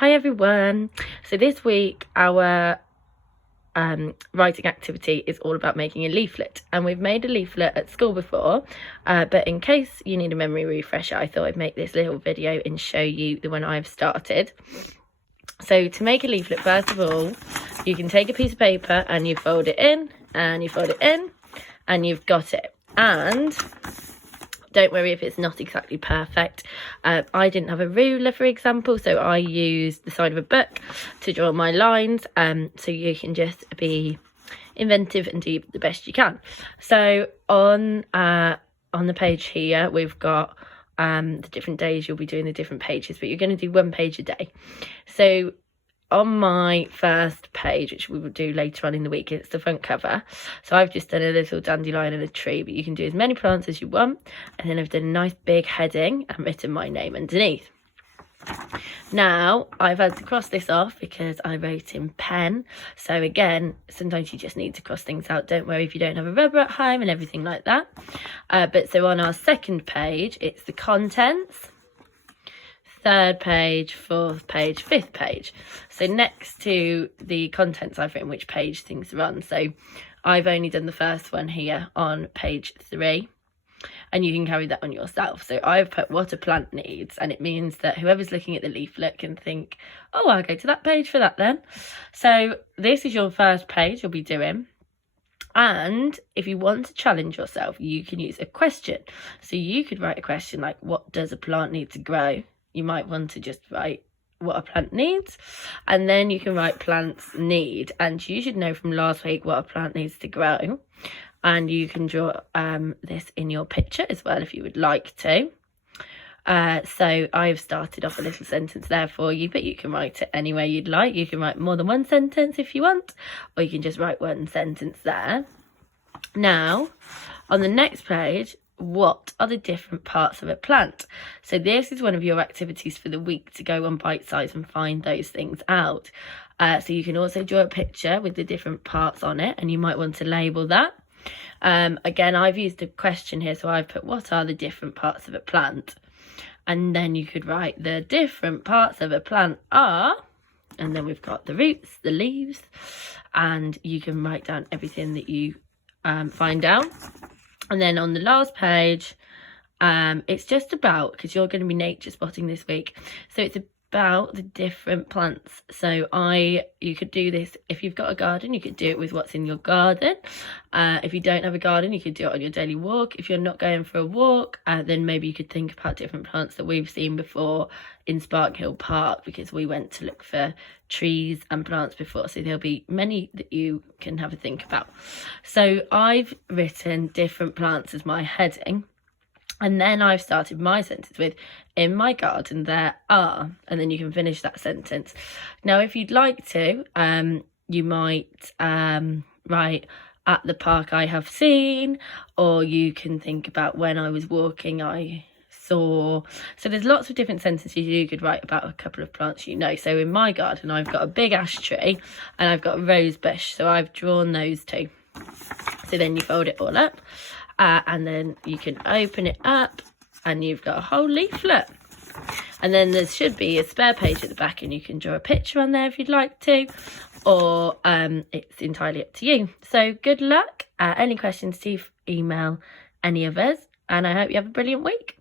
Hi everyone. So this week our writing activity is all about making a leaflet, and we've made a leaflet at school before, but in case you need a memory refresher, I thought I'd make this little video and show you the one I've started. So to make a leaflet, first of all, you can take a piece of paper and you fold it in and you fold it in and you've got it. And don't worry if it's not exactly perfect. I didn't have a ruler, for example, so I used the side of a book to draw my lines. So you can just be inventive and do the best you can. So on the page here, we've got the different days you'll be doing the different pages, but you're going to do one page a day. So on my first page, which we will do later on in the week, it's the front cover. So I've just done a little dandelion and a tree, but you can do as many plants as you want. And then I've done a nice big heading and written my name underneath. Now I've had to cross this off because I wrote in pen. So again, sometimes you just need to cross things out. Don't worry if you don't have a rubber at home and everything like that. But so on our second page, it's the contents. Third page, fourth page, fifth page. So next to the contents, I've written which page things are on. So I've only done the first one here on page 3, and you can carry that on yourself. So I've put what a plant needs, and it means that whoever's looking at the leaflet can think, oh, I'll go to that page for that then. So this is your first page you'll be doing. And if you want to challenge yourself, you can use a question. So you could write a question like, what does a plant need to grow? You might want to just write what a plant needs, and then you can write plants need, and you should know from last week what a plant needs to grow. And you can draw this in your picture as well if you would like to. So I've started off a little sentence there for you, but you can write it any way you'd like. You can write more than one sentence if you want, or you can just write one sentence there. Now, on the next page, what are the different parts of a plant? So this is one of your activities for the week, to go on Bite Size and find those things out. So you can also draw a picture with the different parts on it, and you might want to label that. Again, I've used a question here, so I've put what are the different parts of a plant, and then you could write the different parts of a plant are, and then we've got the roots, the leaves, and you can write down everything that you find out. And then on the last page, it's just about, because you're going to be nature spotting this week, so it's about the different plants. So you could do this if you've got a garden. You could do it with what's in your garden. If you don't have a garden, you could do it on your daily walk. If you're not going for a walk, then maybe you could think about different plants that we've seen before in Spark Hill Park, because we went to look for trees and plants before, so there'll be many that you can have a think about. So I've written different plants as my heading, and then I've started my sentence with, in my garden there are, and then you can finish that sentence. Now if you'd like to, you might write, at the park I have seen, or you can think about when I was walking I saw. So there's lots of different sentences you could write about a couple of plants you know. So in my garden I've got a big ash tree and I've got a rose bush, so I've drawn those two. So then you fold it all up, and then you can open it up and you've got a whole leaflet. And then there should be a spare page at the back, and you can draw a picture on there if you'd like to, or it's entirely up to you. So good luck. Any questions, do email any of us, and I hope you have a brilliant week.